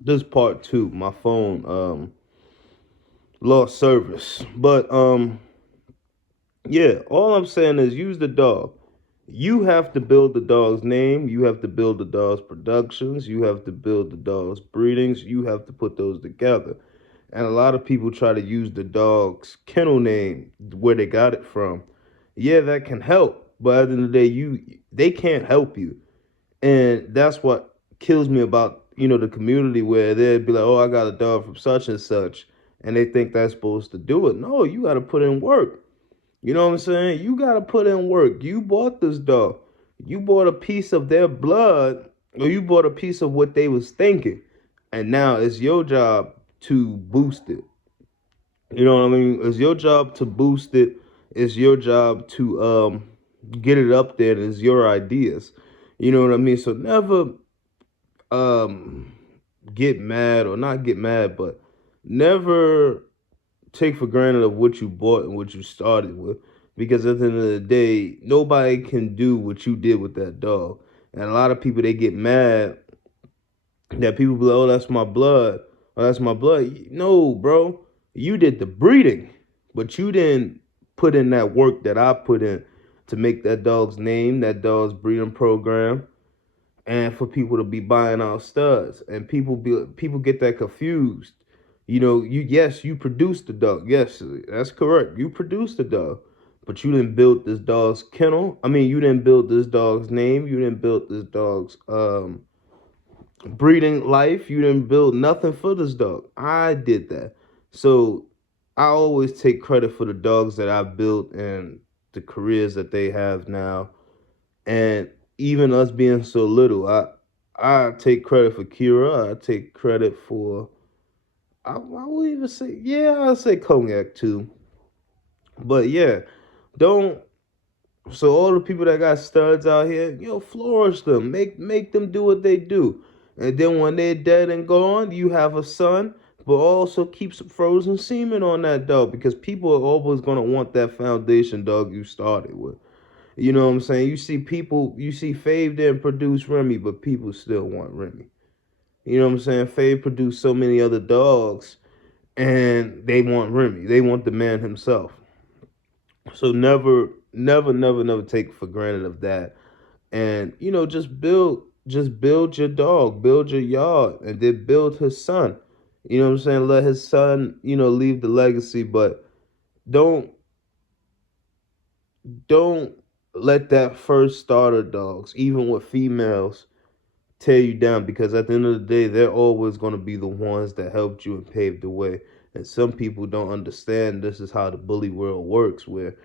This part two. My phone lost service. But yeah, all I'm saying is use the dog. You have to build the dog's name, you have to build the dog's productions, you have to build the dog's breedings, you have to put those together. And a lot of people try to use the dog's kennel name where they got it from. Yeah, that can help, but at the end of the day, they can't help you. And that's what kills me about, the community where they'd be like, oh, I got a dog from such and such, and they think that's supposed to do it. No, you got to put in work. You know what I'm saying? You got to put in work. You bought this dog. You bought a piece of their blood, or you bought a piece of what they was thinking. And now it's your job to boost it. You know what I mean? It's your job to boost it. It's your job to get it up there. It's your ideas. You know what I mean? So never um get mad, or not get mad, but never take for granted of what you bought and what you started with, because at the end of the day nobody can do what you did with that dog. And a lot of people, they get mad that people be like, oh, that's my blood, oh, that's my blood. No, bro, you did the breeding, but you didn't put in that work that I put in to make that dog's name, that dog's breeding program, and for people to be buying our studs. And people get that confused. You produced the dog. Yes, that's correct. You produced the dog, but you didn't build this dog's kennel. I mean, you didn't build this dog's name. You didn't build this dog's breeding life. You didn't build nothing for this dog. I did that. So I always take credit for the dogs that I built and the careers that they have now. And even us being so little, I take credit for Kira. I take credit for, I would even say, yeah, I'll say Cognac too. But yeah, don't. So all the people that got studs out here, flourish them, make them do what they do, and then when they're dead and gone, you have a son, but also keep some frozen semen on that dog, because people are always gonna want that foundation dog you started with. You know what I'm saying? You see Fave didn't produce Remy, but people still want Remy. You know what I'm saying? Fave produced so many other dogs, and they want Remy. They want the man himself. So never take for granted of that. And just build your dog, build your yard, and then build his son. You know what I'm saying? Let his son, leave the legacy, but don't don't let that first starter dogs, even with females, tear you down, because at the end of the day, they're always going to be the ones that helped you and paved the way. And some people don't understand this is how the bully world works, where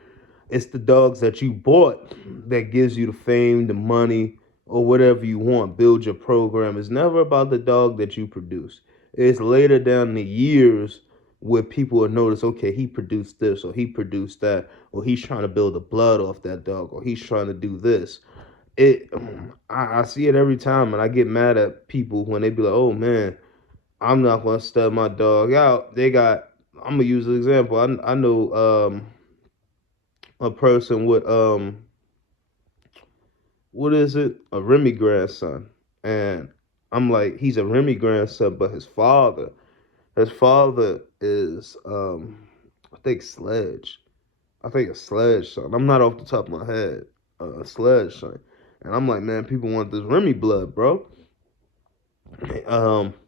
it's the dogs that you bought that gives you the fame, the money, or whatever you want. Build your program. It's never about the dog that you produce. It's later down the years where people will notice, okay, he produced this, or he produced that, or he's trying to build the blood off that dog, or he's trying to do this. It, I see it every time, and I get mad at people when they be like, "Oh man, I'm not gonna stud my dog out." I'm gonna use an example. I know a person with what is it? A Remy grandson. And I'm like, he's a Remy grandson, but his father is I think Sledge. I think a Sledge son. I'm not off the top of my head. A Sledge son. And I'm like, man, people want this Remy blood, bro.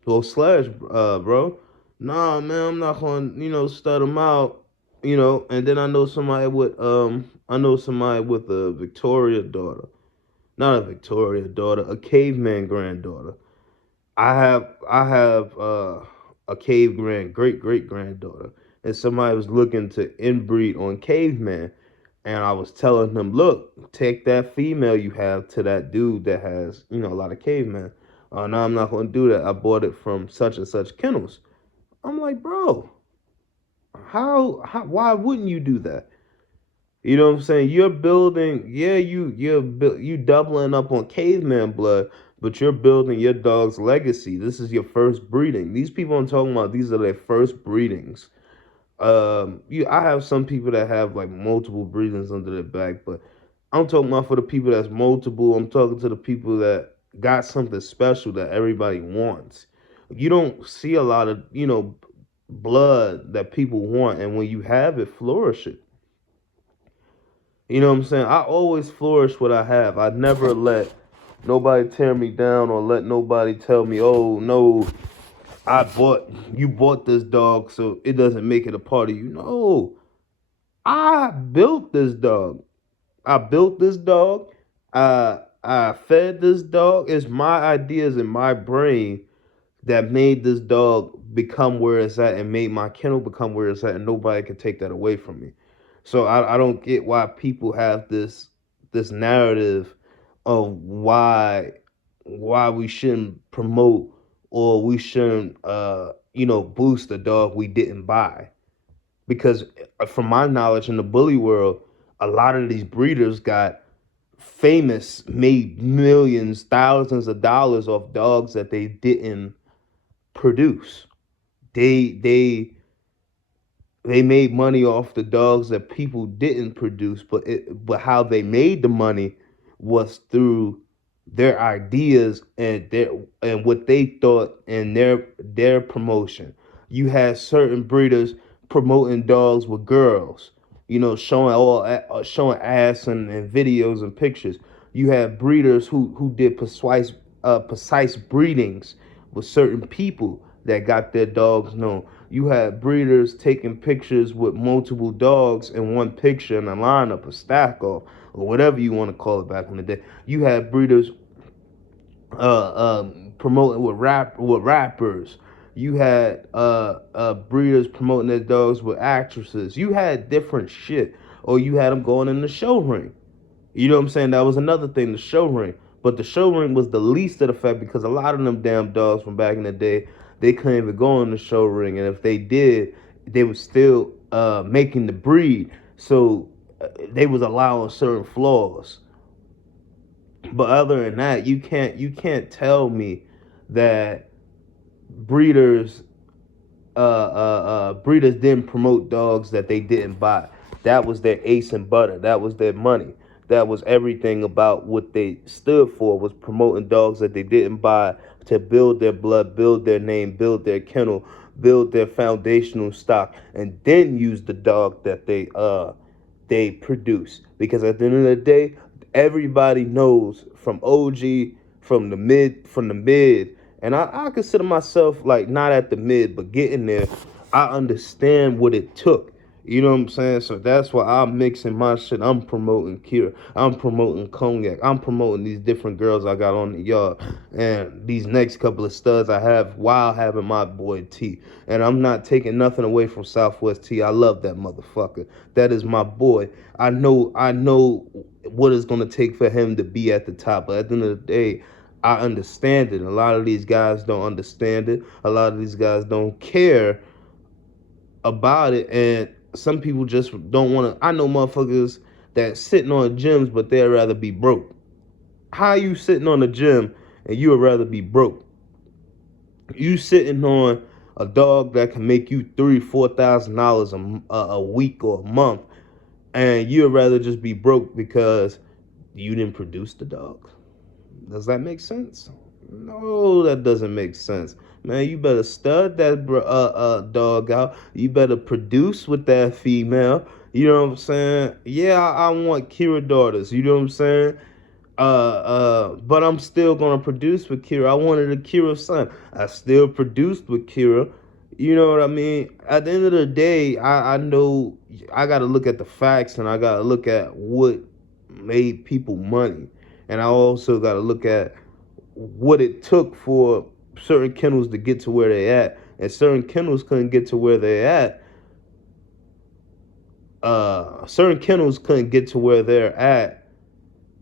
Well, Sledge, bro. Nah, man, I'm not gonna, stud him out, and then I know somebody with a Victoria daughter, not a Victoria daughter, a caveman granddaughter. I have a cave great granddaughter, and somebody was looking to inbreed on caveman, and I was telling them, look, take that female you have to that dude that has a lot of cavemen. No, I'm not gonna do that. I bought it from such and such kennels. I'm like, bro, how why wouldn't you do that? You know what I'm saying? You're building, yeah, you doubling up on caveman blood, but you're building your dog's legacy. This is your first breeding. These people I'm talking about, these are their first breedings. I have some people that have like multiple breedings under their back, but I'm talking about for the people that's multiple. I'm talking to the people that got something special that everybody wants. You don't see a lot of, blood that people want, and when you have it, flourish it. You know what I'm saying? I always flourish what I have. I never let nobody tear me down or let nobody tell me, "Oh no, you bought this dog, so it doesn't make it a part of you." No, I built this dog. I built this dog. I fed this dog. It's my ideas in my brain that made this dog become where it's at and made my kennel become where it's at, and nobody can take that away from me. So I don't get why people have this narrative of why we shouldn't promote or we shouldn't boost a dog we didn't buy. Because from my knowledge in the bully world, a lot of these breeders got famous, made millions, thousands of dollars off dogs that they didn't produce. They made money off the dogs that people didn't produce, but how they made the money was through their ideas and what they thought and their promotion. You had certain breeders promoting dogs with girls, showing ass and videos and pictures. You had breeders who did precise breedings with certain people that got their dogs known. You had breeders taking pictures with multiple dogs in one picture in a lineup, a stack off, or whatever you want to call it back in the day. You had breeders promoting with rappers. You had breeders promoting their dogs with actresses. You had different shit, or you had them going in the show ring. You know what I'm saying? That was another thing, the show ring. But the show ring was the least of the fact because a lot of them damn dogs from back in the day, they couldn't even go in the show ring. And if they did, they was still making the breed. So they was allowing certain flaws. But other than that, you can't tell me that breeders breeders didn't promote dogs that they didn't buy. That was their ace and butter. That was their money. That was everything about what they stood for, was promoting dogs that they didn't buy to build their blood, build their name, build their kennel, build their foundational stock, and then use the dog that they produce. Because at the end of the day, everybody knows from OG, from the mid, and I consider myself like not at the mid, but getting there. I understand what it took. You know what I'm saying? So that's why I'm mixing my shit. I'm promoting Kira. I'm promoting Cognac. I'm promoting these different girls I got on the yard. And these next couple of studs I have while having my boy T. And I'm not taking nothing away from Southwest T. I love that motherfucker. That is my boy. I know what it's gonna take for him to be at the top. But at the end of the day, I understand it. A lot of these guys don't understand it. A lot of these guys don't care about it, and some people just don't want to. I know motherfuckers that sitting on gyms, but they'd rather be broke. How you sitting on a gym and you would rather be broke? You sitting on a dog that can make you $3,000-4,000 a week or a month, and you'd rather just be broke because you didn't produce the dog. Does that make sense? No, that doesn't make sense. Man, you better stud that dog out. You better produce with that female. You know what I'm saying? Yeah, I want Kira daughters. You know what I'm saying? But I'm still gonna produce with Kira. I wanted a Kira son. I still produced with Kira. You know what I mean? At the end of the day, I know I gotta look at the facts and I gotta look at what made people money. And I also gotta look at what it took for certain kennels to get to where they at. And certain kennels couldn't get to where they at. Certain kennels couldn't get to where they're at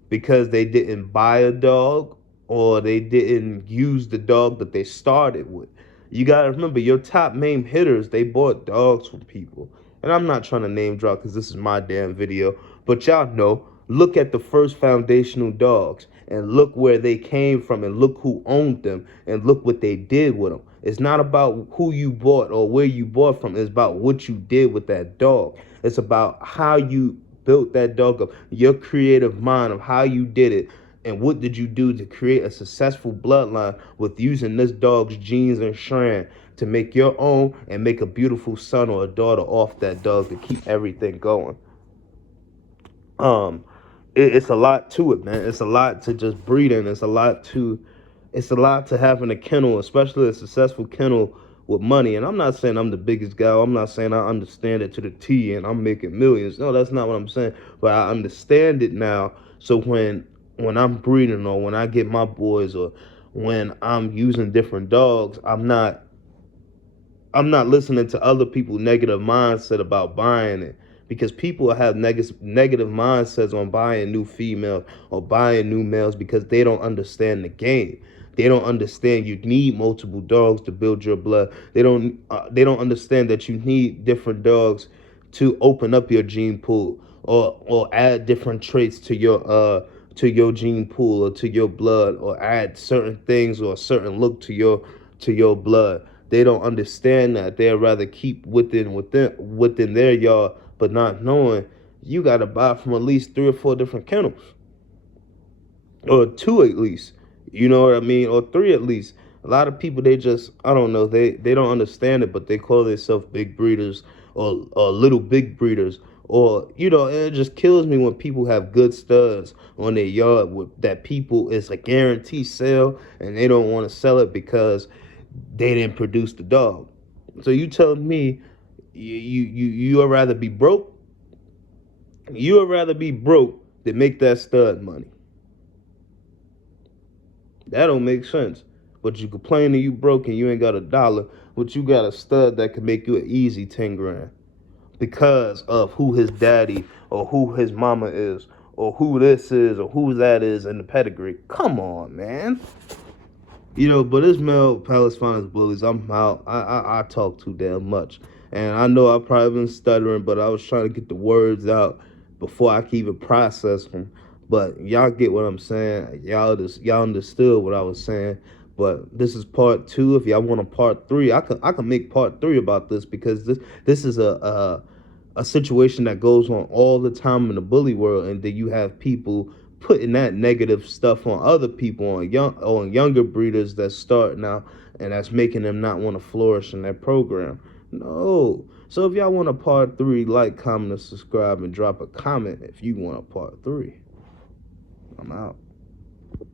because they didn't buy a dog or they didn't use the dog that they started with. You gotta remember, your top main hitters, they bought dogs from people. And I'm not trying to name drop because this is my damn video, but y'all know, look at the first foundational dogs and look where they came from and look who owned them and look what they did with them. It's not about who you bought or where you bought from. It's about what you did with that dog. It's about how you built that dog up, your creative mind of how you did it. And what did you do to create a successful bloodline with using this dog's genes and strand to make your own and make a beautiful son or a daughter off that dog to keep everything going? Um, it's a lot to it, man. It's a lot to just breeding. It's a lot to having a kennel, especially a successful kennel with money. And I'm not saying I'm the biggest guy. I'm not saying I understand it to the T and I'm making millions. No, that's not what I'm saying. But I understand it now. So when I'm breeding or when I get my boys or when I'm using different dogs, I'm not listening to other people' negative mindset about buying it, because people have negative mindsets on buying new females or buying new males because they don't understand the game. They don't understand you need multiple dogs to build your blood. They don't understand that you need different dogs to open up your gene pool or add different traits to your gene pool or to your blood, or add certain things or a certain look to your blood. They don't understand that. They'd rather keep within their yard, but not knowing you got to buy from at least 3 or 4 different kennels, or 2 at least. You know what I mean? Or 3 at least. A lot of people, they just, I don't know, they don't understand it, but they call themselves big breeders or little big breeders. Or, it just kills me when people have good studs on their yard that people is a guarantee sale, and they don't want to sell it because they didn't produce the dog. So you telling me you would rather be broke? You would rather be broke than make that stud money? That don't make sense. But you complain that you broke and you ain't got a dollar, but you got a stud that can make you an easy 10 grand because of who his daddy or who his mama is or who this is or who that is in the pedigree. Come on, man. But it's Mel Palace Finest Bullies. I'm out. I talk too damn much. And I know I've probably been stuttering, but I was trying to get the words out before I could even process them. But y'all get what I'm saying. Y'all understood what I was saying. But this is part 2. If y'all want a part 3, I can make part 3 about this, because this is a situation that goes on all the time in the bully world, and then you have people putting that negative stuff on other people, on younger breeders that's starting out, and that's making them not want to flourish in their program. No. So if y'all want a part 3, like, comment, and subscribe, and drop a comment if you want a part 3. I'm out.